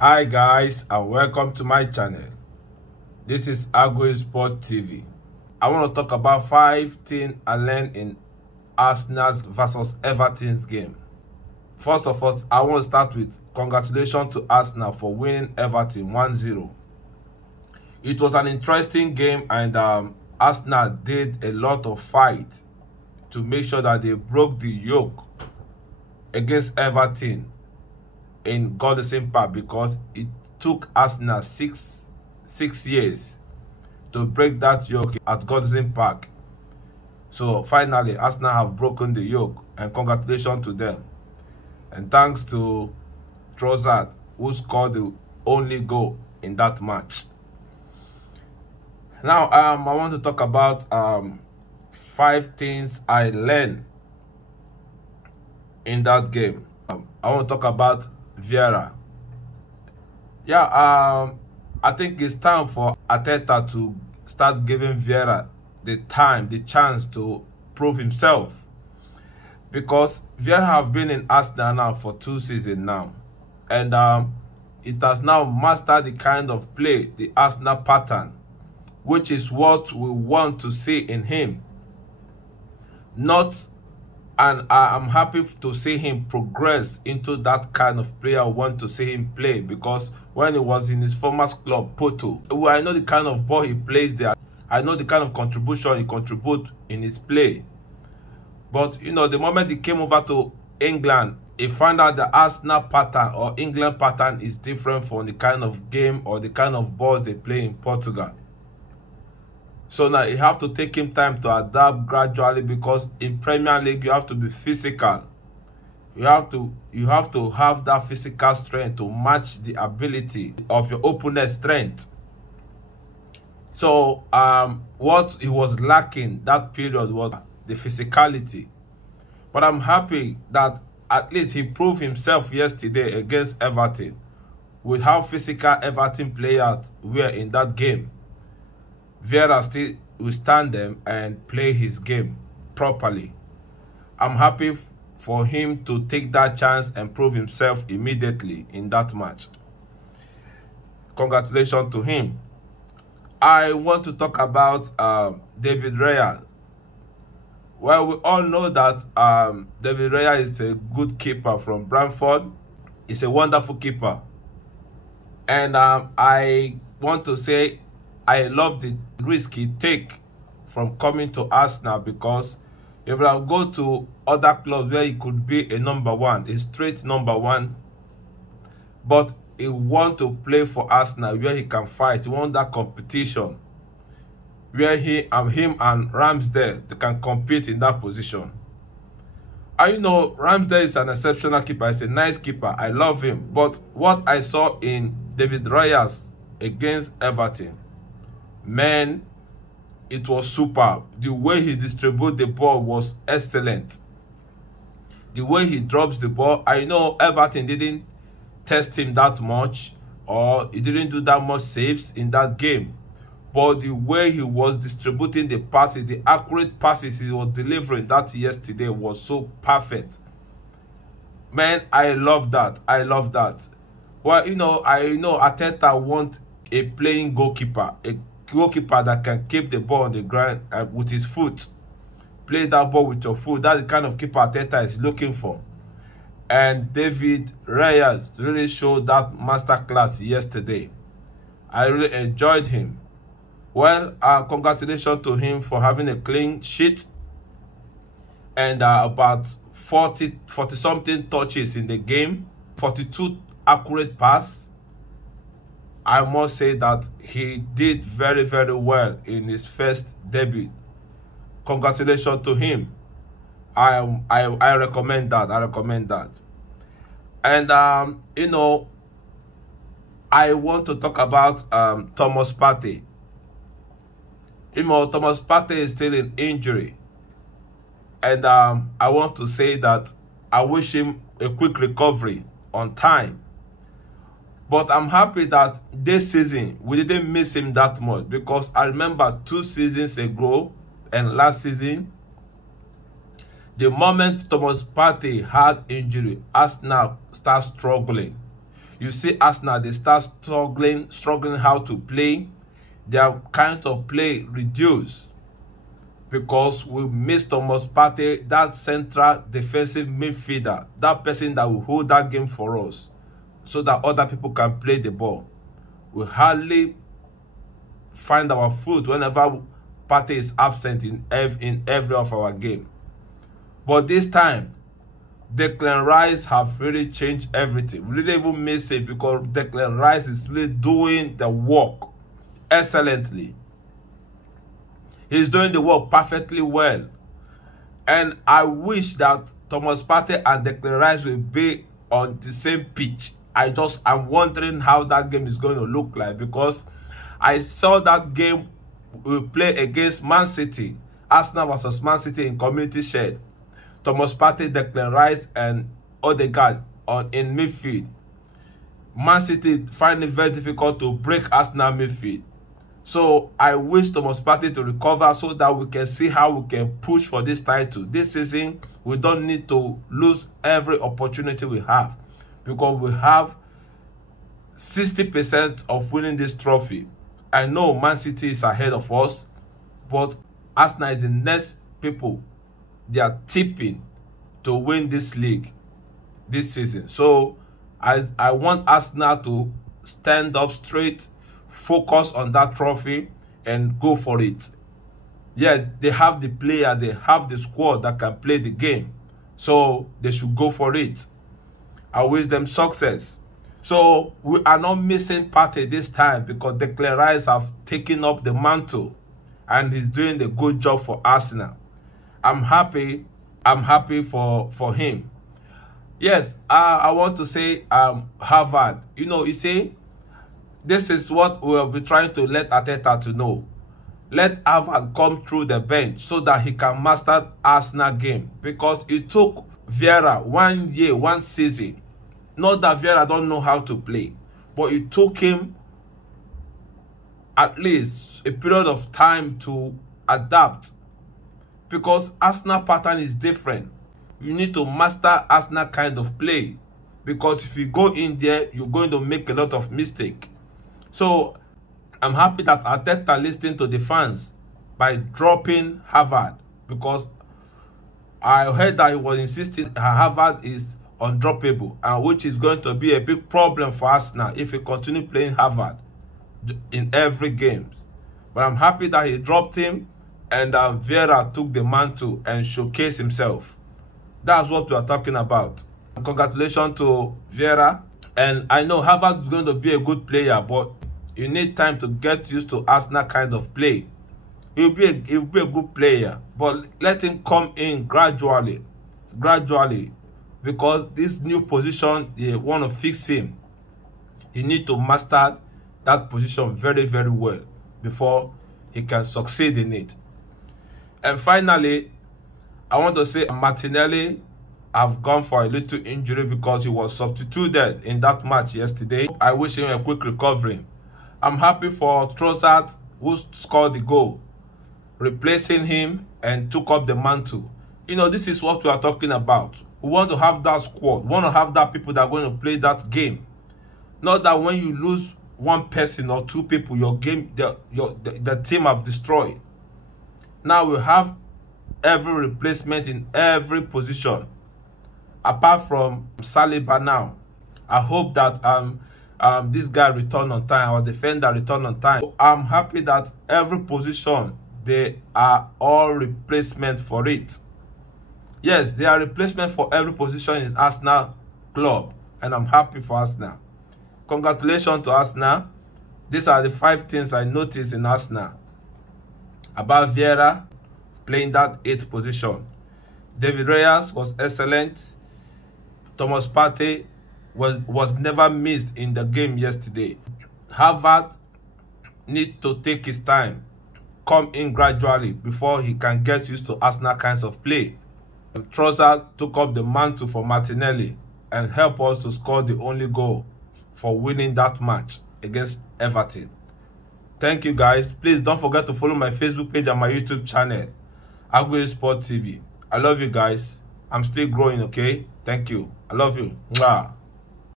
Hi guys, and welcome to my channel. This is Agro Sport TV. I want to talk about 5 things I learned in Arsenal's versus Everton's game. First of all, I want to start with congratulations to Arsenal for winning Everton 1-0. It was an interesting game, and Arsenal did a lot of fight to make sure that they broke the yoke against Everton in Goodison Park, because it took Arsenal six years to break that yoke at Goodison Park. So finally, Arsenal have broken the yoke, and congratulations to them. And thanks to Trossard, who scored the only goal in that match. Now, I want to talk about 5 things I learned in that game. I want to talk about Vieira. I think it's time for Arteta to start giving Vieira the chance to prove himself, because Vieira have been in Arsenal now for 2 seasons now, and it has now mastered the kind of play, the Arsenal pattern, which is what we want to see in him. And I'm happy to see him progress into that kind of player I want to see him play, because when he was in his former club, Porto, I know the kind of ball he plays there. I know the kind of contribution he contributes in his play. But, you know, the moment he came over to England, he found out the Arsenal pattern or England pattern is different from the kind of game or the kind of ball they play in Portugal. So now you have to take him time to adapt gradually, because in Premier League you have to be physical. You have to have that physical strength to match the ability of your opponent's strength. So what he was lacking that period was the physicality. But I'm happy that at least he proved himself yesterday against Everton, with how physical Everton players were in that game. Vieira still will stand them and play his game properly. I'm happy for him to take that chance and prove himself immediately in that match. Congratulations to him. I want to talk about David Raya. Well, we all know that David Raya is a good keeper from Brentford. He's a wonderful keeper. And I want to say I love the risk he take from coming to Arsenal, because if I go to other clubs where he could be a #1, a straight #1, but he want to play for Arsenal where he can fight. He want that competition where him and Ramsdale, they can compete in that position. And you know, Ramsdale is an exceptional keeper. He's a nice keeper. I love him. But what I saw in David Raya's against Everton, man, it was superb. The way he distributed the ball was excellent. The way he drops the ball, I know Everton didn't test him that much, or he didn't do that much saves in that game. But the way he was distributing the passes, the accurate passes he was delivering that yesterday was so perfect. Man, I love that. I love that. Well, I know Arteta wants a playing goalkeeper, a goalkeeper that can keep the ball on the ground with his foot. Play that ball with your foot. That's the kind of keeper Arteta is looking for. And David Raya really showed that masterclass yesterday. I really enjoyed him. Well, congratulations to him for having a clean sheet and about 40 something touches in the game, 42 accurate passes. I must say that he did very, very well in his first debut. Congratulations to him. I recommend that. I recommend that. And I want to talk about Thomas Partey. Thomas Partey is still in injury, and I want to say that I wish him a quick recovery on time. But I'm happy that this season we didn't miss him that much, because I remember 2 seasons ago and last season, the moment Thomas Partey had injury, Arsenal start struggling. You see Arsenal, they start struggling how to play. Their kind of play reduced because we missed Thomas Partey, that central defensive midfielder, that person that will hold that game for us so that other people can play the ball. We hardly find our foot whenever Partey is absent in every of our game. But this time, Declan Rice have really changed everything. We really even miss it because Declan Rice is really doing the work excellently. He's doing the work perfectly well. And I wish that Thomas Partey and Declan Rice will be on the same pitch. I'm wondering how that game is going to look like, because I saw that game we play against Man City, Arsenal versus Man City in Community Shield. Thomas Partey, Declan Rice, and Odegaard in midfield. Man City find it very difficult to break Arsenal midfield. So I wish Thomas Partey to recover so that we can see how we can push for this title. This season, we don't need to lose every opportunity we have, because we have 60% of winning this trophy. I know Man City is ahead of us, but Arsenal is the next people they are tipping to win this league this season. So I want Arsenal to stand up straight, focus on that trophy, and go for it. Yeah, they have the player, they have the squad that can play the game, so they should go for it. I wish them success. So we are not missing Partey this time because Declan Rice have taken up the mantle and he's doing a good job for Arsenal. I'm happy for him. Yes, I want to say Harvard. You see, this is what we'll be trying to let Arteta to know. Let Harvard come through the bench so that he can master Arsenal game, because it took Vieira 1 year, 1 season. Not that Vieira don't know how to play, but it took him at least a period of time to adapt, because Arsenal pattern is different. You need to master Arsenal kind of play, because if you go in there, you're going to make a lot of mistakes. So I'm happy that Arteta listened to the fans by dropping Harvard, because I heard that he was insisting Harvard is undroppable, and which is going to be a big problem for Arsenal if he continue playing Harvard in every game. But I'm happy that he dropped him, and Vieira took the mantle and showcased himself. That's what we are talking about. Congratulations to Vieira. And I know Harvard is going to be a good player, but you need time to get used to Arsenal kind of play. He'll be a good player, but let him come in gradually, because this new position, they want to fix him. He needs to master that position very, very well before he can succeed in it. And finally, I want to say Martinelli have gone for a little injury because he was substituted in that match yesterday. I wish him a quick recovery. I'm happy for Trossard, who scored the goal, replacing him and took up the mantle. This is what we are talking about. We want to have that squad. We want to have that people that are going to play that game. Not that when you lose one person or two people, your game, the team have destroyed. Now we have every replacement in every position, apart from Saliba now. I hope that this guy returned on time, our defender returned on time. So I'm happy that every position, they are all replacement for it. Yes, they are replacement for every position in Arsenal club, and I'm happy for Arsenal. Congratulations to Arsenal. These are the 5 things I noticed in Arsenal. About Vieira playing that 8th position. David Reyes was excellent. Thomas Partey was never missed in the game yesterday. Harvard needs to take his time, come in gradually before he can get used to Arsenal kinds of play. Trossard took up the mantle for Martinelli and helped us to score the only goal for winning that match against Everton. Thank you guys. Please don't forget to follow my Facebook page and my YouTube channel, Agwe Sport TV. I love you guys. I'm still growing, okay? Thank you. I love you. Mwah.